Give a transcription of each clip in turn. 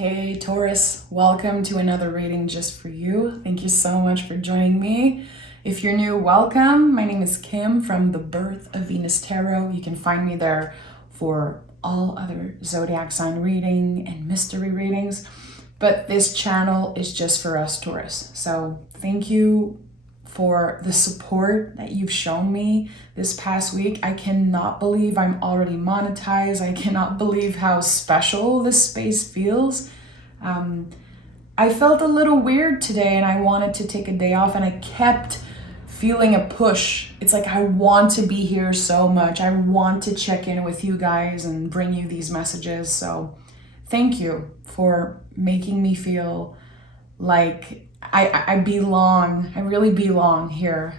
Hey Taurus, welcome to another reading just for you. Thank you so much for joining me. If you're new, welcome. My name is Kim from the Birth of Venus Tarot. You can find me there for all other zodiac sign reading and mystery readings. But this channel is just for us Taurus. So thank you for the support that you've shown me this past week. I cannot believe I'm already monetized. I cannot believe how special this space feels. I felt a little weird today and I wanted to take a day off, and I kept feeling a push. It's like I want to be here so much. I want to check in with you guys and bring you these messages. So thank you for making me feel like I belong. I really belong here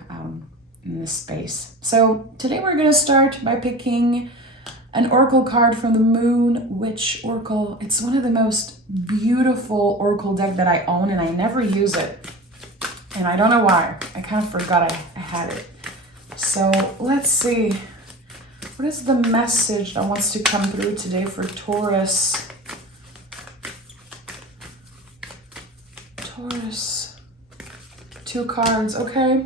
in this space. So today we're going to start by picking an oracle card from the Moon Witch Oracle. It's one of the most beautiful oracle deck that I own, and I never use it. And I don't know why. I kind of forgot I had it. So let's see. What is the message that wants to come through today for Taurus? Taurus. 2 cards. Okay.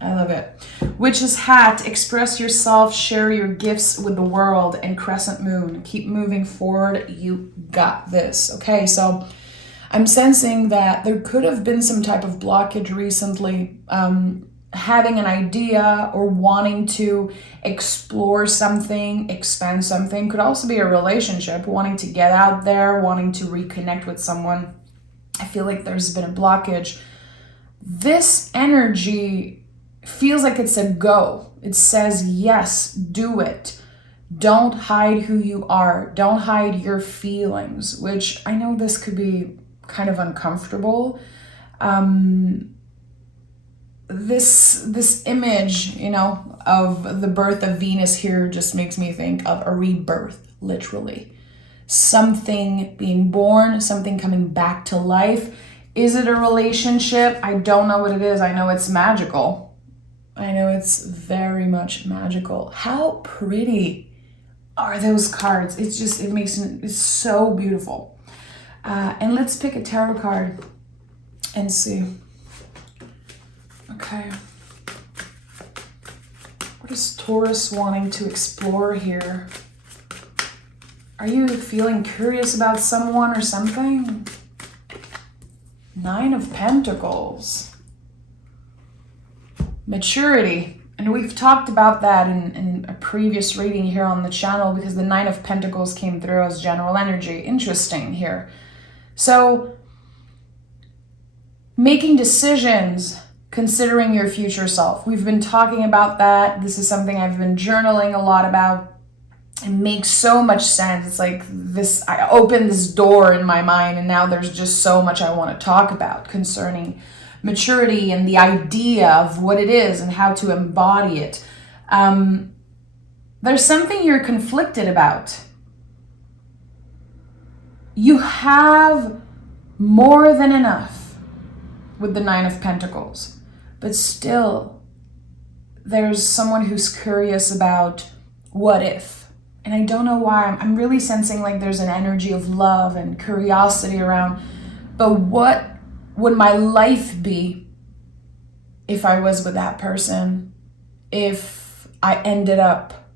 I love it. Witch's Hat. Express yourself. Share your gifts with the world. And Crescent Moon. Keep moving forward. You got this. Okay. So I'm sensing that there could have been some type of blockage recently. Having an idea or wanting to explore something, expand something. Could also be a relationship. Wanting to get out there. Wanting to reconnect with someone. I feel like there's been a blockage. This energy feels like it's a go. It says, yes, do it. Don't hide who you are. Don't hide your feelings, which I know this could be kind of uncomfortable. This image, of the birth of Venus here just makes me think of a rebirth, literally. Something being born, something coming back to life. Is it a relationship? I don't know what it is. I know it's magical. I know it's very much magical. How pretty are those cards? It's so beautiful. And let's pick a tarot card and see. Okay. What is Taurus wanting to explore here? Are you feeling curious about someone or something? 9 of Pentacles. Maturity. And we've talked about that in a previous reading here on the channel, because the 9 of Pentacles came through as general energy. Interesting here. So, making decisions, considering your future self. We've been talking about that. This is something I've been journaling a lot about. It makes so much sense. It's like this, I opened this door in my mind, and now there's just so much I want to talk about concerning maturity and the idea of what it is and how to embody it. There's something you're conflicted about. You have more than enough with the 9 of Pentacles, but still there's someone who's curious about what if. And I don't know why. I'm really sensing like there's an energy of love and curiosity around. But what would my life be if I was with that person? If I ended up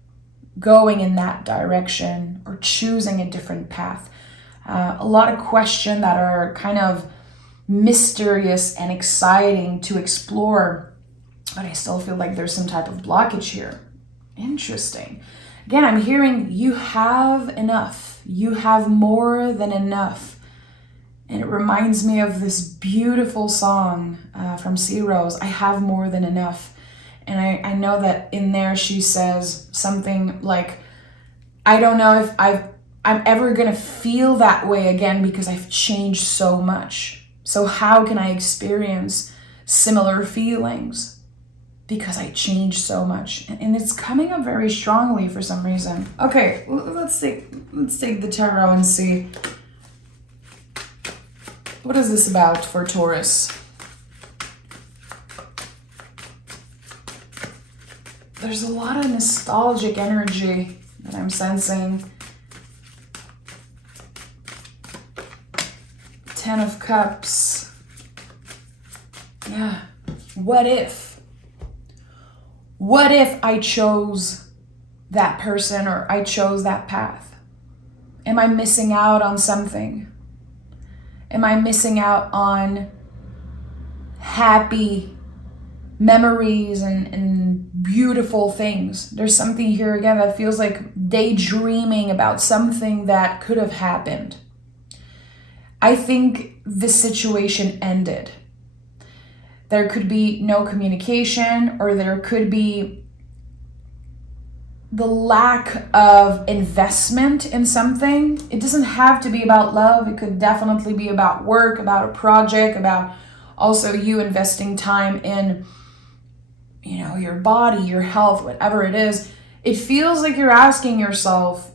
going in that direction or choosing a different path? A lot of questions that are kind of mysterious and exciting to explore. But I still feel like there's some type of blockage here. Interesting. Again, I'm hearing you have enough. You have more than enough. And it reminds me of this beautiful song from Sea Rose, I have more than enough. And I know that in there she says something like, I don't know if I'm ever going to feel that way again because I've changed so much. So how can I experience similar feelings? Because I changed so much. And it's coming up very strongly for some reason. Okay, let's take the tarot and see. What is this about for Taurus? There's a lot of nostalgic energy that I'm sensing. Ten of Cups. Yeah. What if? What if I chose that person or I chose that path? Am I missing out on something? Am I missing out on happy memories and beautiful things? There's something here again that feels like daydreaming about something that could have happened. I think this situation ended. There could be no communication, or there could be the lack of investment in something. It doesn't have to be about love. It could definitely be about work, about a project, about also you investing time in, your body, your health, whatever it is. It feels like you're asking yourself,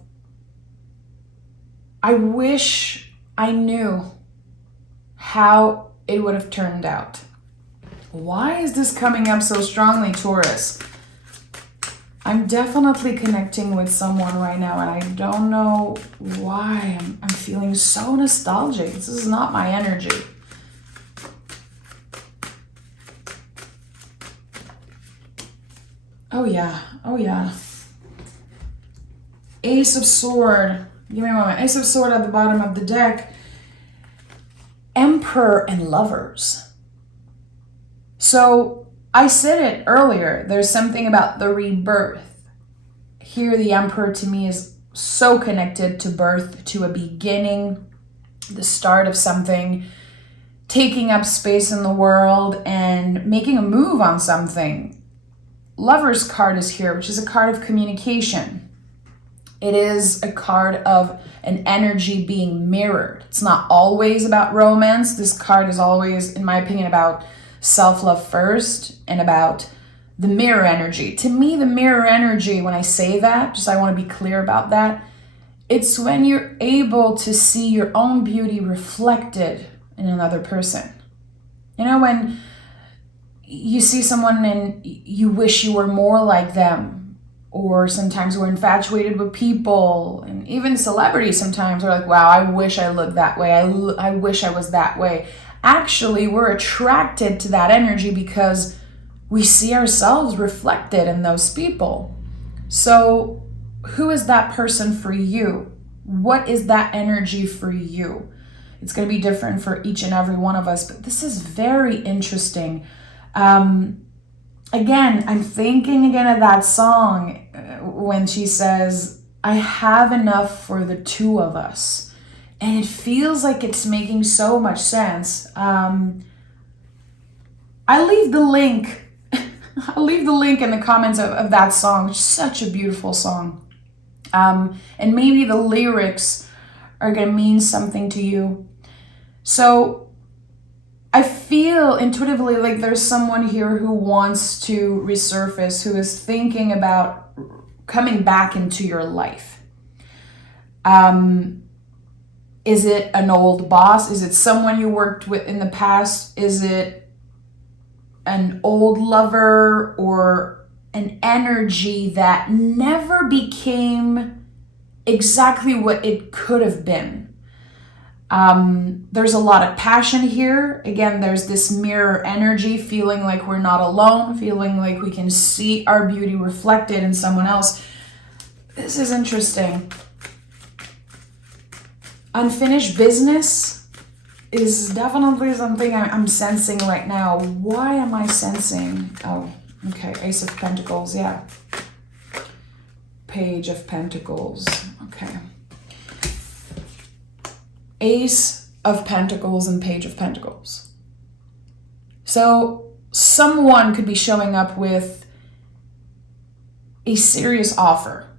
I wish I knew how it would have turned out. Why is this coming up so strongly, Taurus? I'm definitely connecting with someone right now, and I don't know why. I'm feeling so nostalgic. This is not my energy. Oh yeah. Ace of Sword. Give me a moment. Ace of Sword at the bottom of the deck. Emperor and Lovers. So I said it earlier. There's something about the rebirth. Here the Emperor to me is so connected to birth, to a beginning, the start of something, taking up space in the world and making a move on something. Lover's card is here, which is a card of communication. It is a card of an energy being mirrored. It's not always about romance. This card is always, in my opinion, about self-love first and about the mirror energy. To me, the mirror energy, when I say that, just I want to be clear about that, it's when you're able to see your own beauty reflected in another person. When you see someone and you wish you were more like them, or sometimes we're infatuated with people, and even celebrities sometimes are like, wow, I wish I looked that way. I wish I was that way. Actually, we're attracted to that energy because we see ourselves reflected in those people. So who is that person for you? What is that energy for you? It's going to be different for each and every one of us, but this is very interesting. Again, I'm thinking again of that song when she says, I have enough for the two of us. And it feels like it's making so much sense. I leave the link. I'll leave the link in the comments of that song. It's such a beautiful song. And maybe the lyrics are going to mean something to you. So I feel intuitively like there's someone here who wants to resurface, who is thinking about coming back into your life. Is it an old boss? Is it someone you worked with in the past? Is it an old lover or an energy that never became exactly what it could have been? There's a lot of passion here. Again, there's this mirror energy, feeling like we're not alone, feeling like we can see our beauty reflected in someone else. This is interesting. Unfinished business is definitely something I'm sensing right now. Why am I sensing? Oh, okay. Ace of Pentacles, yeah. Page of Pentacles, okay. Ace of Pentacles and Page of Pentacles. So someone could be showing up with a serious offer.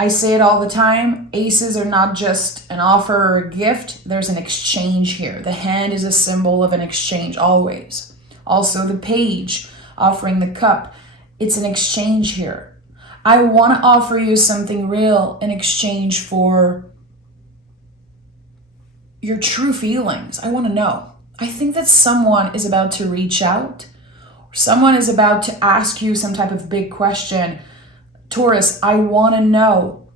I say it all the time, aces are not just an offer or a gift, there's an exchange here. The hand is a symbol of an exchange, always. Also the page, offering the cup, it's an exchange here. I want to offer you something real in exchange for your true feelings. I want to know. I think that someone is about to reach out, or someone is about to ask you some type of big question. Taurus, I want to know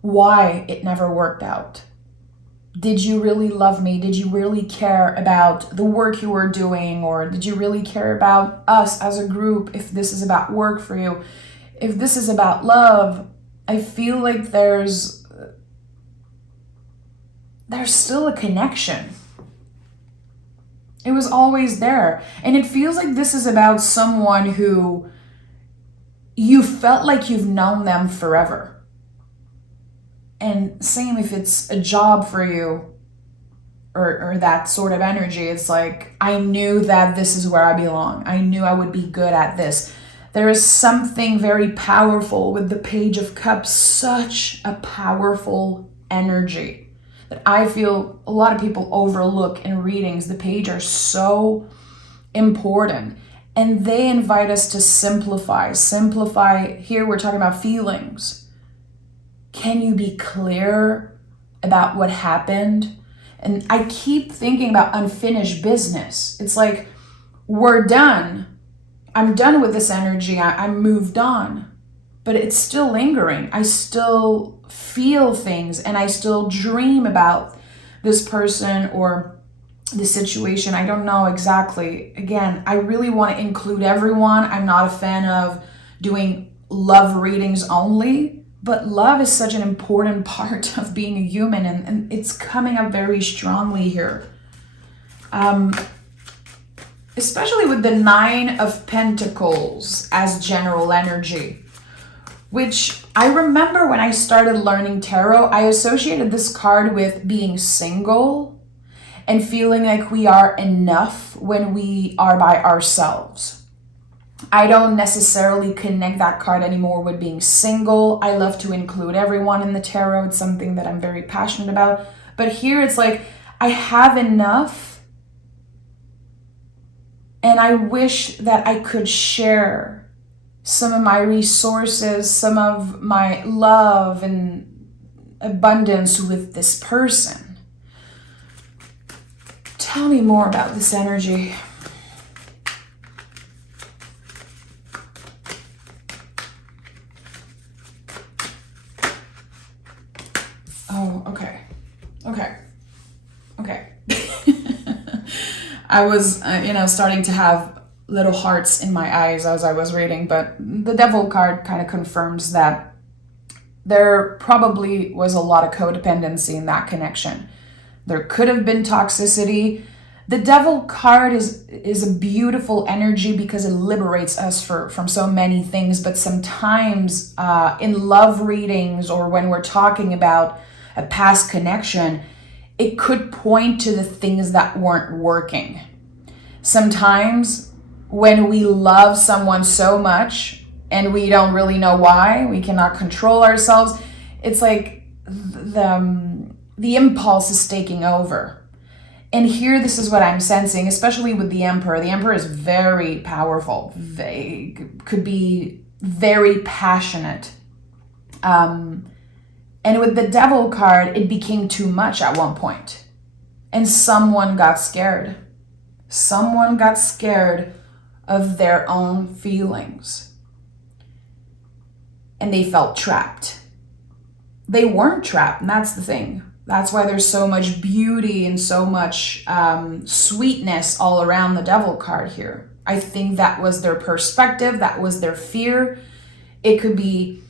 why it never worked out. Did you really love me? Did you really care about the work you were doing? Or did you really care about us as a group? If this is about work for you, if this is about love, I feel like there's still a connection. It was always there. And it feels like this is about someone who you felt like you've known them forever. And same if it's a job for you or that sort of energy. It's like, I knew that this is where I belong. I knew I would be good at this. There is something very powerful with the Page of Cups, such a powerful energy that I feel a lot of people overlook in readings. The page are so important. And they invite us to simplify. Simplify, here we're talking about feelings. Can you be clear about what happened? And I keep thinking about unfinished business. It's like, we're done. I'm done with this energy. I'm moved on. But it's still lingering. I still feel things and I still dream about this person or the situation. I don't know exactly. Again, I really want to include everyone. I'm not a fan of doing love readings only. But love is such an important part of being a human, and it's coming up very strongly here. Especially with the Nine of Pentacles as general energy, which I remember when I started learning tarot, I associated this card with being single and feeling like we are enough when we are by ourselves. I don't necessarily connect that card anymore with being single. I love to include everyone in the tarot. It's something that I'm very passionate about. But here it's like, I have enough and I wish that I could share some of my resources, some of my love and abundance with this person. Tell me more about this energy. Oh, okay. I was, starting to have little hearts in my eyes as I was reading, but the Devil card kind of confirms that there probably was a lot of codependency in that connection. There could have been toxicity. The Devil card is a beautiful energy because it liberates us from so many things, but sometimes in love readings or when we're talking about a past connection, it could point to the things that weren't working. Sometimes when we love someone so much and we don't really know why, we cannot control ourselves, it's like the impulse is taking over. And here, this is what I'm sensing, especially with the Emperor. The Emperor is very powerful. They could be very passionate. And with the Devil card, it became too much at one point. And someone got scared. Someone got scared of their own feelings. And they felt trapped. They weren't trapped, and that's the thing. That's why there's so much beauty and so much sweetness all around the Devil card here. I think that was their perspective. That was their fear. It could be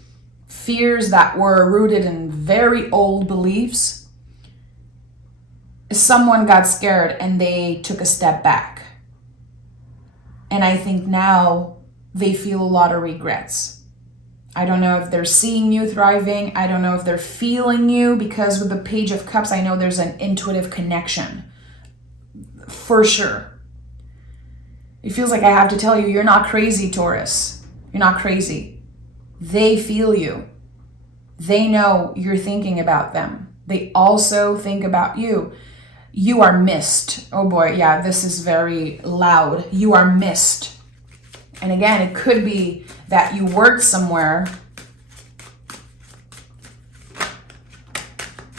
fears that were rooted in very old beliefs. Someone got scared and they took a step back. And I think now they feel a lot of regrets. I don't know if they're seeing you thriving. I don't know if they're feeling you, because with the Page of Cups, I know there's an intuitive connection. For sure. It feels like I have to tell you, you're not crazy, Taurus. You're not crazy. They feel you. They know you're thinking about them. They also think about you. You are missed. Oh boy, yeah, this is very loud. You are missed. And again, it could be that you worked somewhere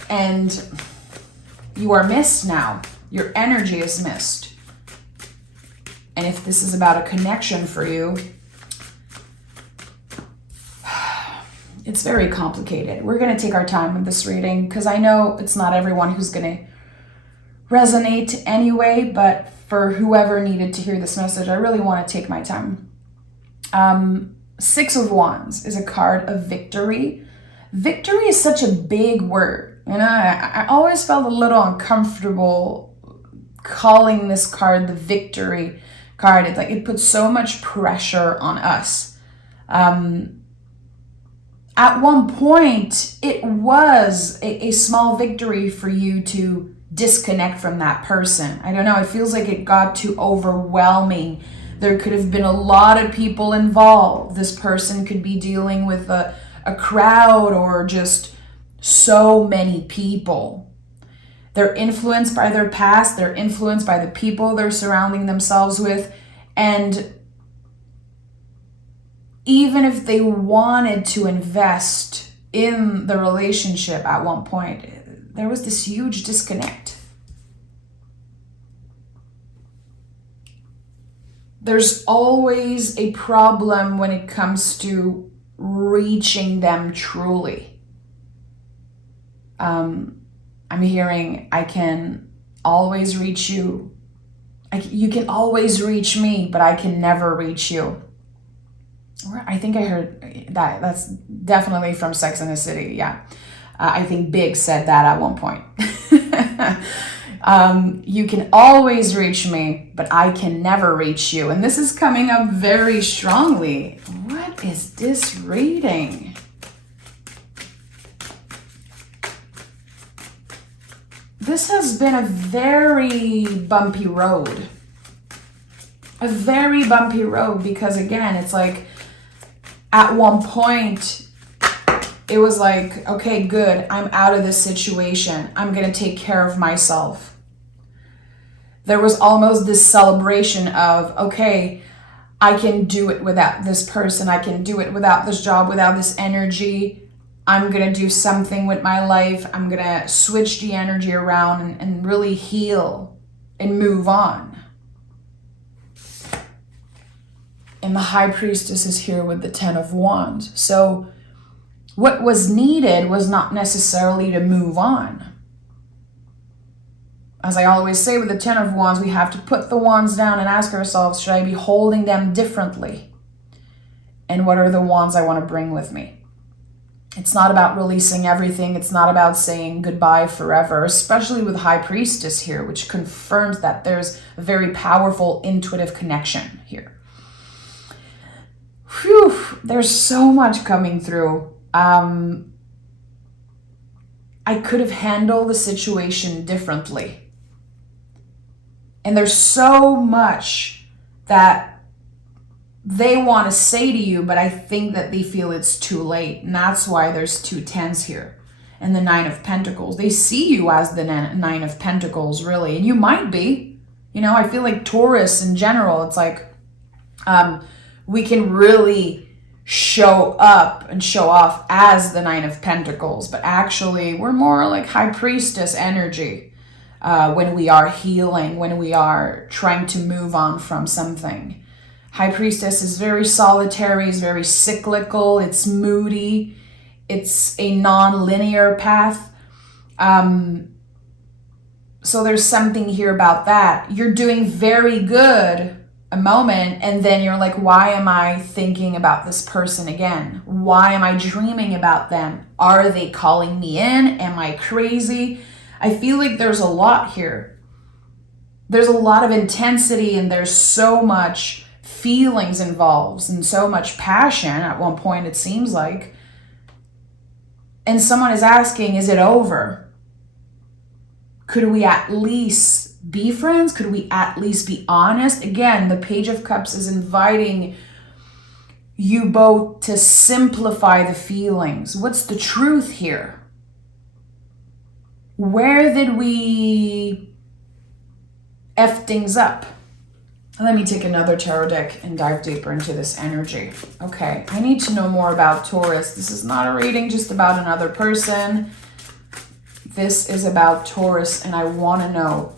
and you are missed now. Your energy is missed. And if this is about a connection for you, It's very complicated. We're going to take our time with this reading because I know it's not everyone who's going to resonate anyway, but for whoever needed to hear this message, I really want to take my time. Six of Wands is a card of victory. Victory is such a big word. And I always felt a little uncomfortable calling this card the victory card. It's like it puts so much pressure on us. At one point, it was a small victory for you to disconnect from that person. I don't know, it feels like it got too overwhelming. There could have been a lot of people involved. This person could be dealing with a crowd or just so many people. They're influenced by their past. They're influenced by the people they're surrounding themselves with. And even if they wanted to invest in the relationship at one point, there was this huge disconnect. There's always a problem when it comes to reaching them truly. I'm hearing, I can always reach you. You can always reach me, but I can never reach you. I think I heard that. That's definitely from Sex and the City. Yeah. I think Big said that at one point. You can always reach me, but I can never reach you. And this is coming up very strongly. What is this reading? This has been a very bumpy road. A very bumpy road because, again, it's like at one point, it was like, okay, good, I'm out of this situation. I'm going to take care of myself. There was almost this celebration of, okay, I can do it without this person. I can do it without this job, without this energy. I'm going to do something with my life. I'm going to switch the energy around and really heal and move on. And the High Priestess is here with the Ten of Wands. So what was needed was not necessarily to move on. As I always say with the Ten of Wands, we have to put the wands down and ask ourselves, should I be holding them differently? And what are the wands I want to bring with me? It's not about releasing everything. It's not about saying goodbye forever, especially with High Priestess here, which confirms that there's a very powerful intuitive connection here. Whew, there's so much coming through. I could have handled the situation differently. And there's so much that they want to say to you, but I think that they feel it's too late. And that's why there's two tens here. And the Nine of Pentacles. They see you as the Nine of Pentacles, really. And you might be. You know, I feel like Taurus in general, it's like we can really show up and show off as the Nine of Pentacles. But actually, we're more like High Priestess energy. When we are healing, when we are trying to move on from something. High Priestess is very solitary, is very cyclical, it's moody, it's a non-linear path. So there's something here about that. You're doing very good a moment, and then you're like, why am I thinking about this person again? Why am I dreaming about them? Are they calling me in? Am I crazy? I feel like there's a lot here. There's a lot of intensity and there's so much feelings involved and so much passion at one point, it seems like. And someone is asking, is it over? Could we at least be friends? Could we at least be honest? Again, the Page of Cups is inviting you both to simplify the feelings. What's the truth here? Where did we F things up? Let me take another tarot deck and dive deeper into this energy. Okay, I need to know more about Taurus. This is not a reading just about another person. This is about Taurus, and I want to know,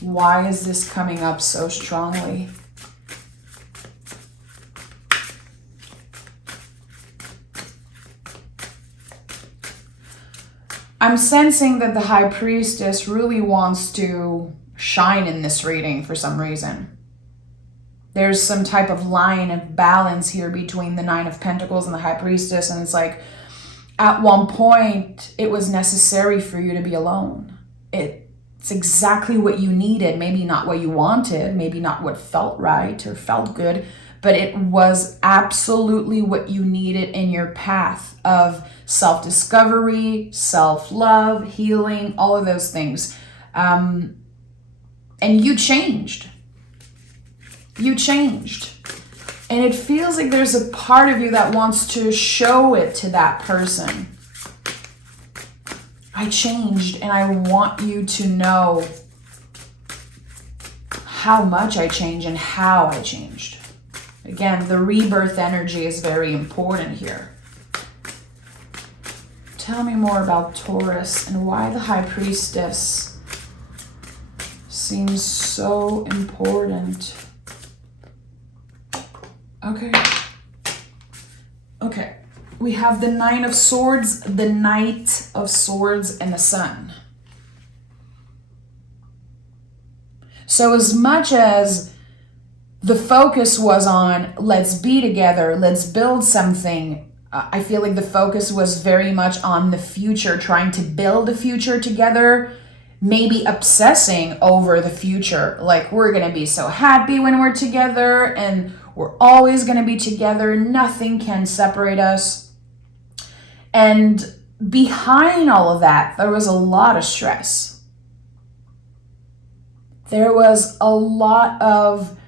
why is this coming up so strongly? I'm sensing that the High Priestess really wants to shine in this reading for some reason. There's some type of line of balance here between the Nine of Pentacles and the High Priestess. And it's like, at one point, it was necessary for you to be alone. It's exactly what you needed. Maybe not what you wanted. Maybe not what felt right or felt good. But it was absolutely what you needed in your path of self-discovery, self-love, healing, all of those things. And you changed. You changed. And it feels like there's a part of you that wants to show it to that person. I changed, and I want you to know how much I changed and how I changed. Again, the rebirth energy is very important here. Tell me more about Taurus and why the High Priestess seems so important. Okay. We have the Nine of Swords, the Knight of Swords, and the Sun. So as much as the focus was on let's be together, let's build something, I feel like the focus was very much on the future, trying to build a future together, maybe obsessing over the future. Like, we're going to be so happy when we're together and we're always going to be together. Nothing can separate us. And behind all of that, there was a lot of stress. There was a lot of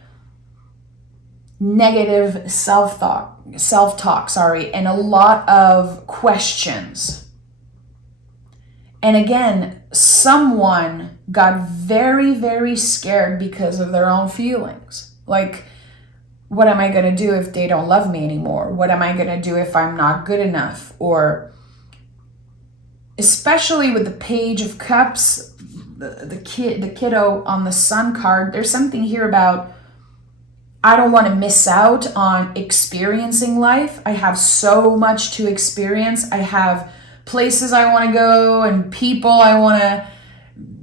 negative self-talk, and a lot of questions. And again, someone got very, very scared because of their own feelings. Like, what am I going to do if they don't love me anymore? What am I going to do if I'm not good enough? Or especially with the Page of Cups, the kiddo on the Sun card, there's something here about, I don't want to miss out on experiencing life. I have so much to experience. I have places I want to go and people I want to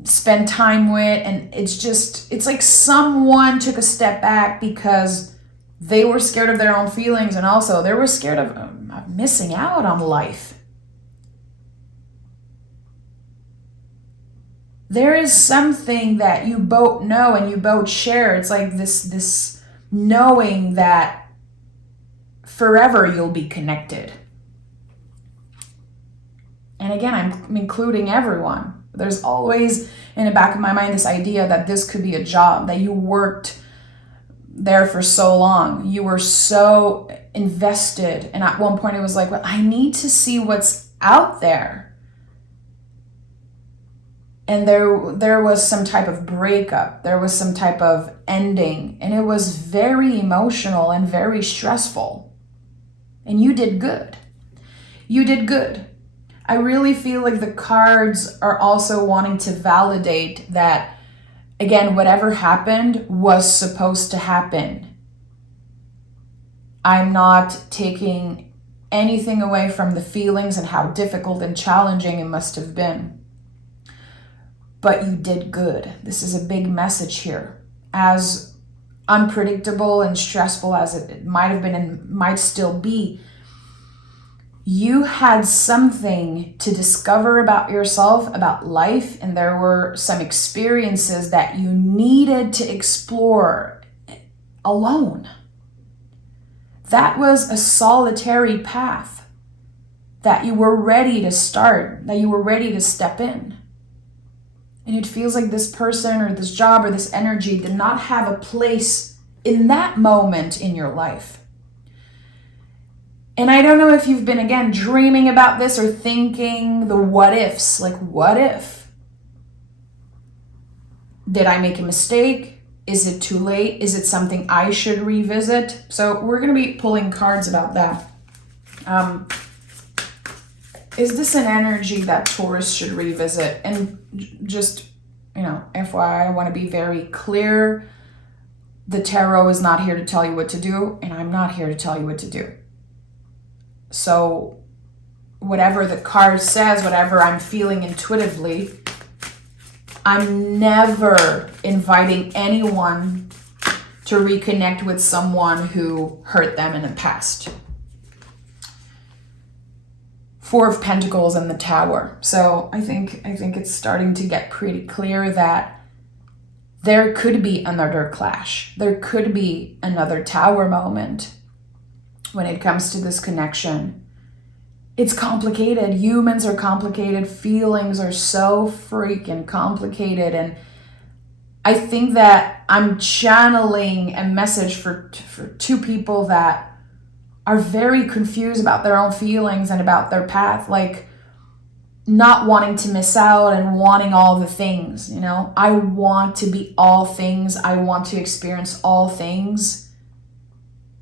spend time with. And it's like someone took a step back because they were scared of their own feelings, and also they were scared of missing out on life. There is something that you both know and you both share. It's like this knowing that forever you'll be connected. And again, I'm including everyone. There's always in the back of my mind this idea that this could be a job, that you worked there for so long. You were so invested. And at one point it was like, well, I need to see what's out there. And there was some type of breakup. There was some type of ending. And it was very emotional and very stressful. And you did good. You did good. I really feel like the cards are also wanting to validate that, again, whatever happened was supposed to happen. I'm not taking anything away from the feelings and how difficult and challenging it must have been. But you did good. This is a big message here. As unpredictable and stressful as it might have been and might still be, you had something to discover about yourself, about life, and there were some experiences that you needed to explore alone. That was a solitary path that you were ready to start, that you were ready to step in. And it feels like this person or this job or this energy did not have a place in that moment in your life. And I don't know if you've been, again, dreaming about this or thinking the what ifs. Like, what if? Did I make a mistake? Is it too late? Is it something I should revisit? So we're going to be pulling cards about that. Is this an energy that Taurus should revisit? And just, FYI, I want to be very clear. The tarot is not here to tell you what to do, and I'm not here to tell you what to do. So whatever the card says, whatever I'm feeling intuitively, I'm never inviting anyone to reconnect with someone who hurt them in the past. Four of Pentacles and the Tower. So I think it's starting to get pretty clear that there could be another clash. There could be another Tower moment when it comes to this connection. It's complicated. Humans are complicated. Feelings are so freaking complicated. And I think that I'm channeling a message for two people that are very confused about their own feelings and about their path. Like, not wanting to miss out and wanting all the things, you know? I want to be all things. I want to experience all things.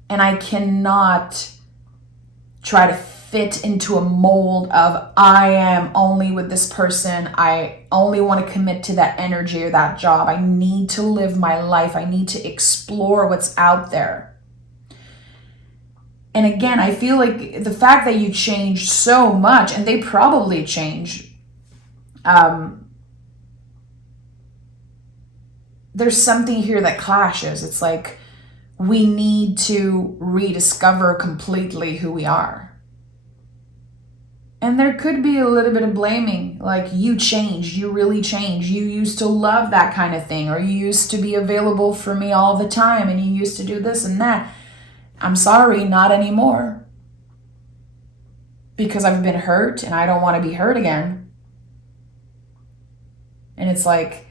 And I cannot try to fit into a mold of I am only with this person. I only want to commit to that energy or that job. I need to live my life. I need to explore what's out there. And again, I feel like the fact that you change so much, and they probably change, there's something here that clashes. It's like we need to rediscover completely who we are. And there could be a little bit of blaming, like you changed, you really changed. You used to love that kind of thing, or you used to be available for me all the time, and you used to do this and that. I'm sorry, not anymore. Because I've been hurt and I don't want to be hurt again. And it's like,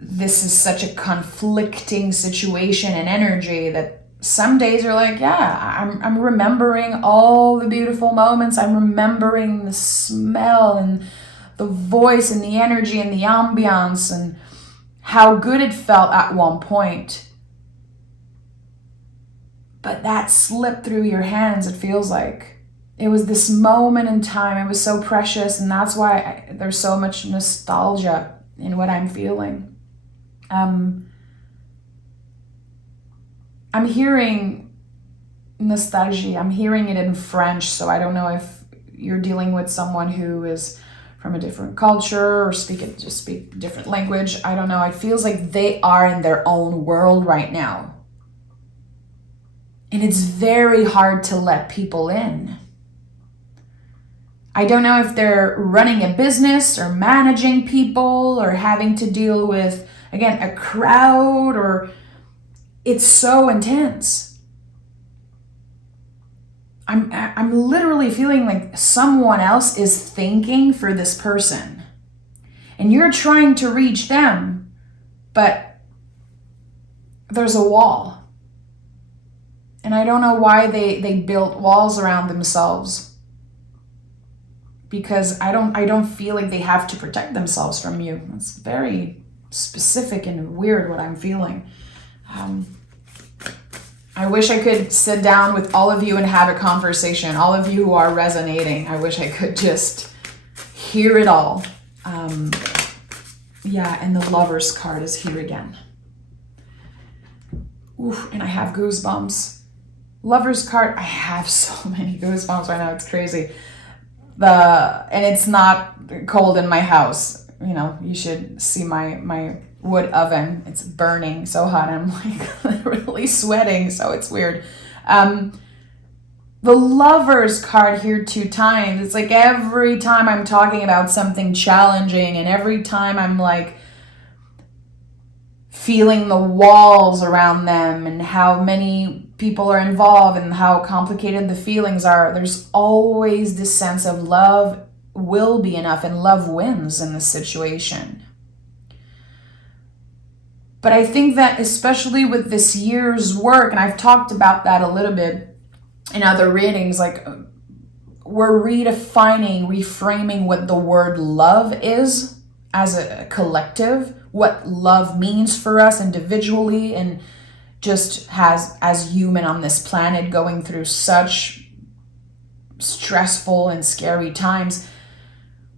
this is such a conflicting situation and energy that some days you're like, yeah, I'm remembering all the beautiful moments. I'm remembering the smell and the voice and the energy and the ambiance and how good it felt at one point. But that slipped through your hands, it feels like. It was this moment in time. It was so precious, and that's why there's so much nostalgia in what I'm feeling. I'm hearing nostalgia. I'm hearing it in French, so I don't know if you're dealing with someone who is from a different culture or speak a different language. I don't know. It feels like they are in their own world right now. And it's very hard to let people in. I don't know if they're running a business or managing people or having to deal with, again, a crowd, or it's so intense. I'm literally feeling like someone else is thinking for this person. And you're trying to reach them, but there's a wall. And I don't know why they built walls around themselves. Because I don't feel like they have to protect themselves from you. It's very specific and weird what I'm feeling. I wish I could sit down with all of you and have a conversation. All of you who are resonating. I wish I could just hear it all. Yeah, and the Lover's card is here again. Oof, and I have goosebumps. Lover's card, I have so many goosebumps right now, it's crazy. And it's not cold in my house. You know, you should see my wood oven. It's burning so hot. I'm like literally sweating, so it's weird. The Lover's card here 2 times. It's like every time I'm talking about something challenging and every time I'm like feeling the walls around them and how many people are involved and how complicated the feelings are, there's always this sense of love will be enough and love wins in this situation. But I think that especially with this year's work, and I've talked about that a little bit in other readings, like we're redefining, reframing what the word love is as a collective, what love means for us individually, and just as human on this planet going through such stressful and scary times.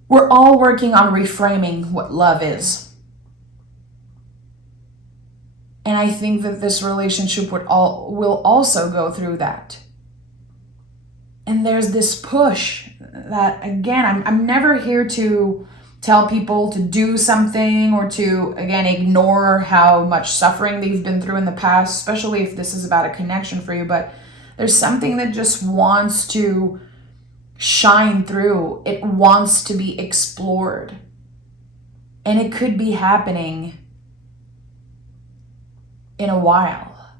We're all working on reframing what love is. And I think that this relationship will also go through that. And there's this push that, again, I'm never here to tell people to do something or to, again, ignore how much suffering they've been through in the past, especially if this is about a connection for you. But there's something that just wants to shine through. It wants to be explored. And it could be happening in a while.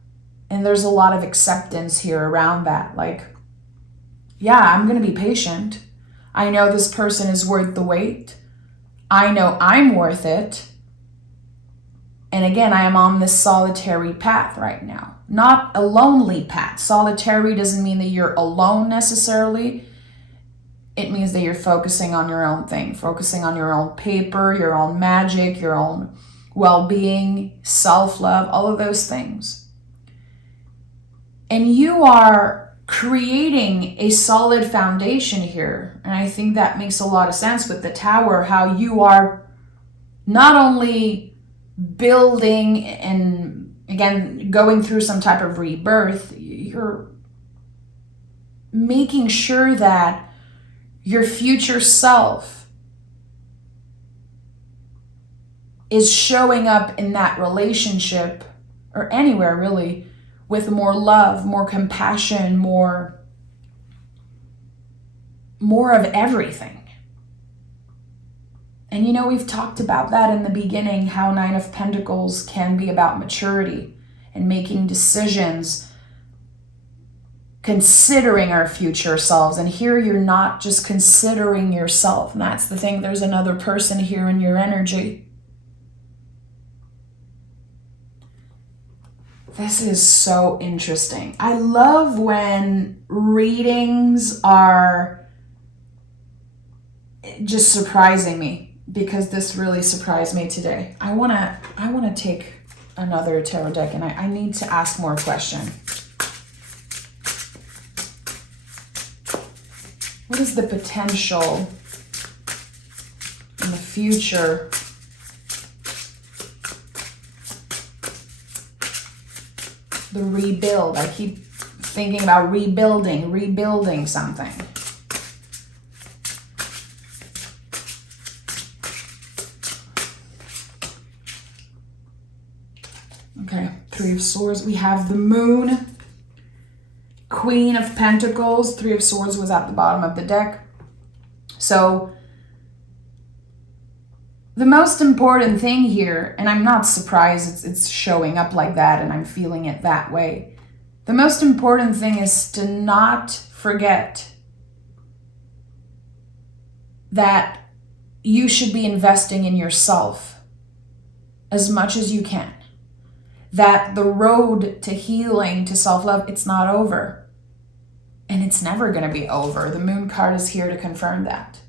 And there's a lot of acceptance here around that. Like, yeah, I'm going to be patient. I know this person is worth the wait. I know I'm worth it. And again, I am on this solitary path right now. Not a lonely path. Solitary doesn't mean that you're alone necessarily. It means that you're focusing on your own thing, focusing on your own paper, your own magic, your own well-being, self-love, all of those things. And you are creating a solid foundation here. And I think that makes a lot of sense with the Tower, how you are not only building and, again, going through some type of rebirth, you're making sure that your future self is showing up in that relationship, or anywhere really, with more love, more compassion, more of everything. And we've talked about that in the beginning, how Nine of Pentacles can be about maturity and making decisions, considering our future selves. And here you're not just considering yourself. And that's the thing. There's another person here in your energy. This is so interesting. I love when readings are just surprising me, because this really surprised me today. I want to take another tarot deck, and I need to ask more questions. What is the potential in the future the rebuild? I keep thinking about rebuilding something. Okay, Three of Swords. We have the Moon, Queen of Pentacles. Three of Swords was at the bottom of the deck. So the most important thing here, and I'm not surprised it's showing up like that and I'm feeling it that way. The most important thing is to not forget that you should be investing in yourself as much as you can. That the road to healing, to self-love, it's not over. And it's never going to be over. The Moon card is here to confirm that.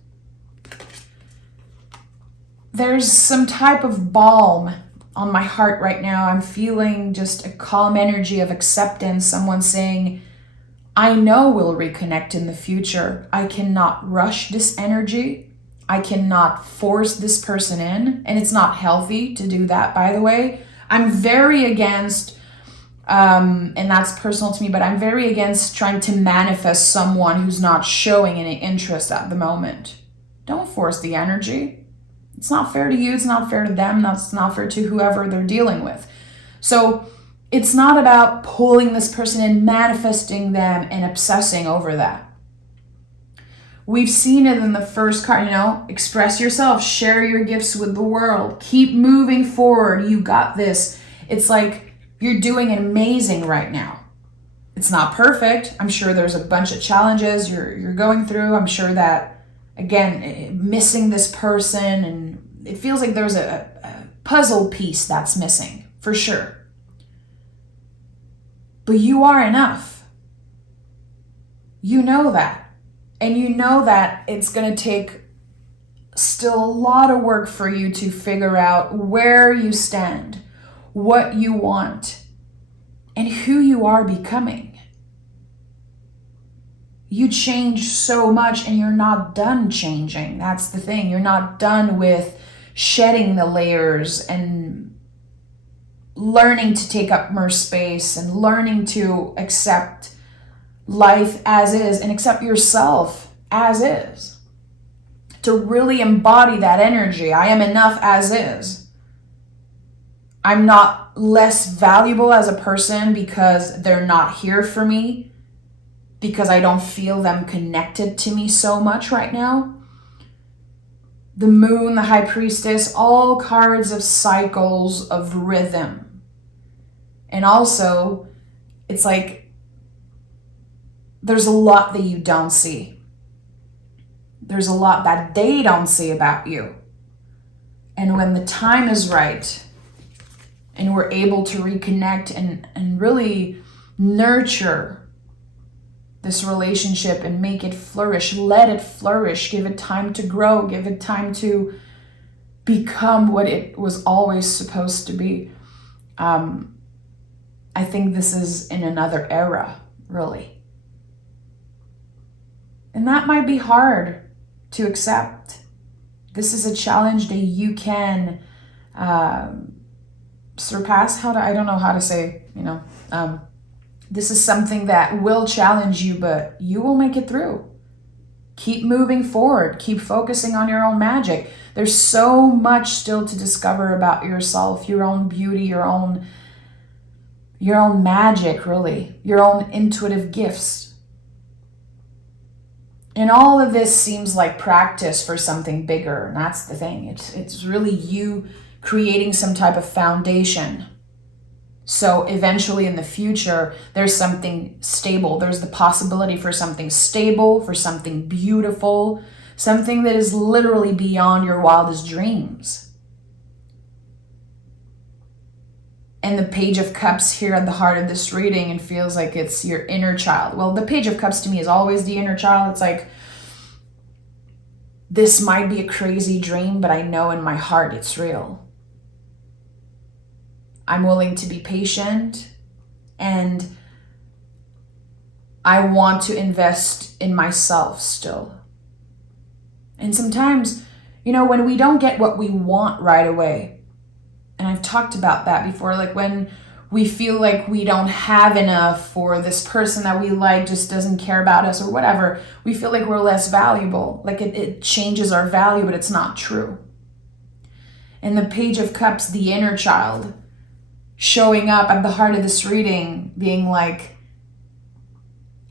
There's some type of balm on my heart right now. I'm feeling just a calm energy of acceptance. Someone saying, I know we'll reconnect in the future. I cannot rush this energy. I cannot force this person in. And it's not healthy to do that, by the way. I'm very against, and that's personal to me, but I'm very against trying to manifest someone who's not showing any interest at the moment. Don't force the energy. It's not fair to you. It's not fair to them. That's not fair to whoever they're dealing with. So it's not about pulling this person in, manifesting them, and obsessing over that. We've seen it in the first card, express yourself, share your gifts with the world, keep moving forward. You got this. It's like you're doing amazing right now. It's not perfect. I'm sure there's a bunch of challenges you're going through. I'm sure that, again, missing this person, and it feels like there's a puzzle piece that's missing, for sure. But you are enough. You know that. And you know that it's going to take still a lot of work for you to figure out where you stand, what you want, and who you are becoming. You change so much and you're not done changing. That's the thing. You're not done with shedding the layers and learning to take up more space and learning to accept life as is and accept yourself as is. To really embody that energy. I am enough as is. I'm not less valuable as a person because they're not here for me, because I don't feel them connected to me so much right now. The moon, the high priestess, all cards of cycles of rhythm. And also, it's like there's a lot that you don't see. There's a lot that they don't see about you. And when the time is right and we're able to reconnect and really nurture this relationship and make it flourish, let it flourish, give it time to grow, give it time to become what it was always supposed to be. I think this is in another era, really. And that might be hard to accept. This is a challenge that you can surpass. I don't know how to say, this is something that will challenge you, but you will make it through. Keep moving forward. Keep focusing on your own magic. There's so much still to discover about yourself, your own beauty, your own magic, really, your own intuitive gifts. And all of this seems like practice for something bigger. And that's the thing. It's really you creating some type of foundation. So eventually in the future, there's something stable. There's the possibility for something stable, for something beautiful, something that is literally beyond your wildest dreams. And the Page of Cups here at the heart of this reading, it feels like it's your inner child. Well, the Page of Cups to me is always the inner child. It's like, this might be a crazy dream, but I know in my heart it's real. I'm willing to be patient, and I want to invest in myself still. And sometimes, when we don't get what we want right away, and I've talked about that before, like when we feel like we don't have enough, or this person that we like just doesn't care about us or whatever, we feel like we're less valuable. Like it changes our value, but it's not true. And the Page of Cups, the inner child, showing up at the heart of this reading, being like,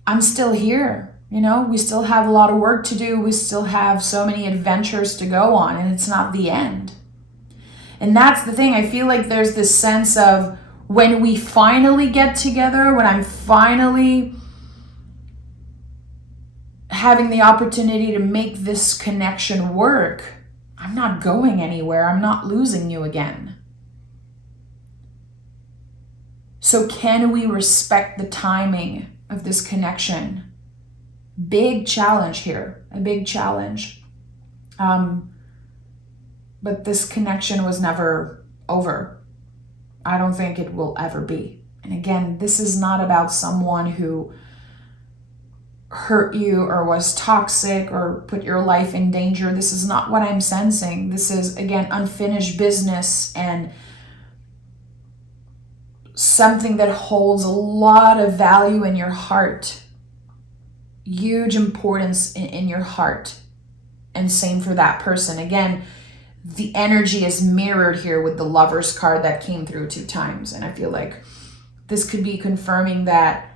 I'm still here. We still have a lot of work to do. We still have so many adventures to go on, and it's not the end. And that's the thing. I feel like there's this sense of when we finally get together, when I'm finally having the opportunity to make this connection work, I'm not going anywhere. I'm not losing you again. So can we respect the timing of this connection? Big challenge here, a big challenge. But this connection was never over. I don't think it will ever be. And again, this is not about someone who hurt you or was toxic or put your life in danger. This is not what I'm sensing. This is, again, unfinished business and something that holds a lot of value in your heart. Huge importance in your heart. And same for that person. Again, the energy is mirrored here with the Lover's card that came through 2 times. And I feel like this could be confirming that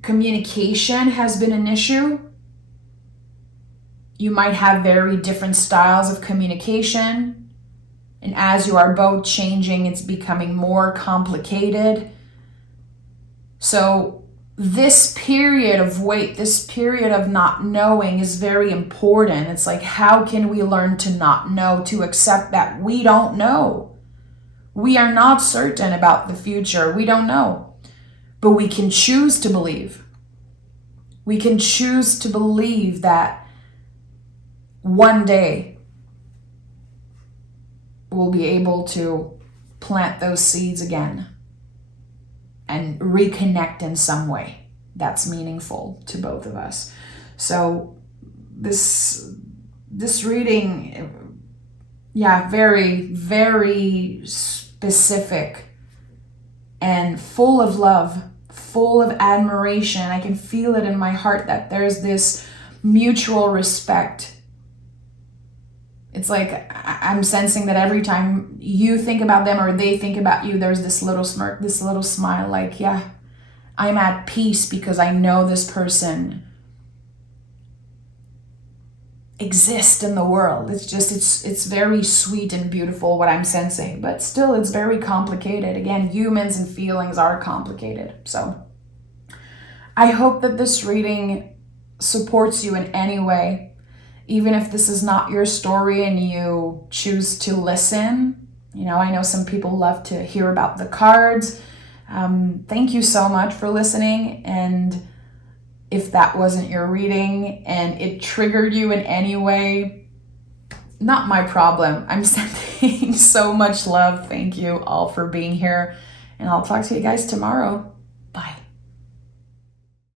communication has been an issue. You might have very different styles of communication. And as you are both changing, it's becoming more complicated. So this period of wait, this period of not knowing is very important. It's like, how can we learn to not know, to accept that we don't know? We are not certain about the future. We don't know. But we can choose to believe. We can choose to believe that one day we'll be able to plant those seeds again and reconnect in some way that's meaningful to both of us. So this reading, very, very specific and full of love, full of admiration. I can feel it in my heart that there's this mutual respect. It's like I'm sensing that every time you think about them or they think about you, there's this little smirk, this little smile, like, yeah, I'm at peace because I know this person exists in the world. It's just, it's very sweet and beautiful what I'm sensing, but still it's very complicated. Again, humans and feelings are complicated. So I hope that this reading supports you in any way. Even if this is not your story and you choose to listen, I know some people love to hear about the cards. Thank you so much for listening. And if that wasn't your reading and it triggered you in any way, not my problem. I'm sending so much love. Thank you all for being here. And I'll talk to you guys tomorrow.